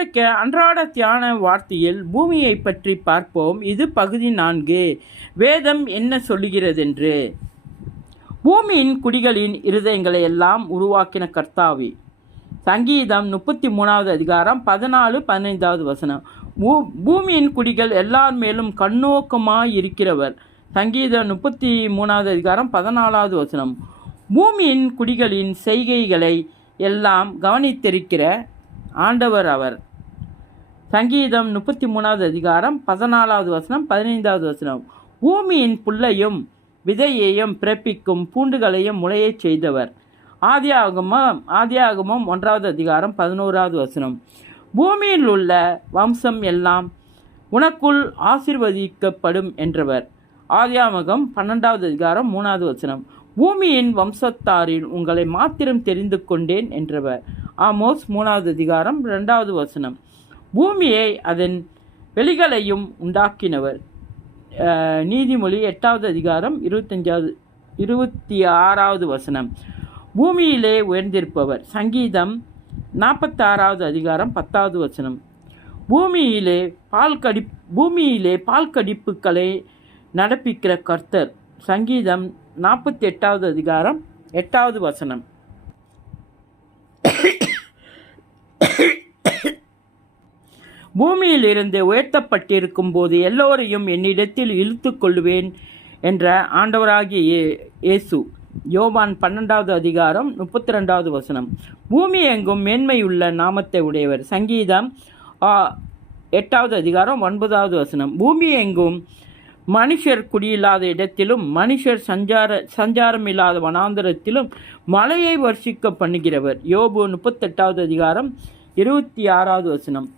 இன்றைக்கு அன்றாட தியான வார்த்தையில் பூமியை பற்றி பார்ப்போம். இது பகுதி 4. வேதம் என்ன சொல்லுகிறதென்று. பூமியின் குடிகளின் இருதயங்களை எல்லாம் உருவாக்கின கர்த்தாவே. சங்கீதம் 33வது அதிகாரம் 14-15வது வசனம். பூமியின் குடிகள் எல்லார் மேலும் கண்ணோக்கமாய் இருக்கிறவர். சங்கீதம் 33வது அதிகாரம் 14வது வசனம். பூமியின் குடிகளின் செய்கைகளை எல்லாம் கவனித்திருக்கிற ஆண்டவர் அவர். சங்கீதம் 33வது அதிகாரம் 14வது வசனம் 15வது வசனம். பூமியின் புல்லையும் விதையையும் பிறப்பிக்கும் பூண்டுகளையும் முளையச் செய்தவர். ஆதியாகமம் 1வது அதிகாரம் 11வது வசனம். பூமியில் உள்ள வம்சம் எல்லாம் உனக்குள் ஆசீர்வதிக்கப்படும் என்றவர். ஆதியாகமம் 12வது அதிகாரம் 3வது வசனம். பூமியின் வம்சத்தாரில் உங்களை மாத்திரம் தெரிந்து கொண்டேன் என்றவர். ஆமோஸ் 3வது அதிகாரம் 2வது வசனம். பூமியை அதன் வெளிகளையும் உண்டாக்கினவர். நீதிமொழி 8வது அதிகாரம் 26வது வசனம். பூமியிலே உயர்ந்திருப்பவர். சங்கீதம் 46வது அதிகாரம் 10வது வசனம். பூமியிலே பால் கடிப்புகளை நடப்பிக்கிற கர்த்தர். சங்கீதம் 48வது அதிகாரம் 8வது வசனம். பூமியில் இருந்து உயர்த்தப்பட்டிருக்கும் போது எல்லோரையும் என்னிடத்தில் இழுத்து கொள்ளுவேன் என்ற ஆண்டவராகிய இயேசு. யோவான் 12வது அதிகாரம் 32வது வசனம். பூமி எங்கும் மேன்மையுள்ள நாமத்தை உடையவர். சங்கீதம் 8வது அதிகாரம் 9வது வசனம். பூமி எங்கும் மனுஷர் குடியில்லாத இடத்திலும் மனுஷர் சஞ்சாரமில்லாத வனாந்தரத்திலும் மழையை வர்ஷிக்க பண்ணுகிறவர். யோபு 38வது அதிகாரம் 26வது வசனம்.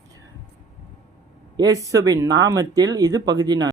இயேசுவின் நாமத்தில் இது பகுதி 4.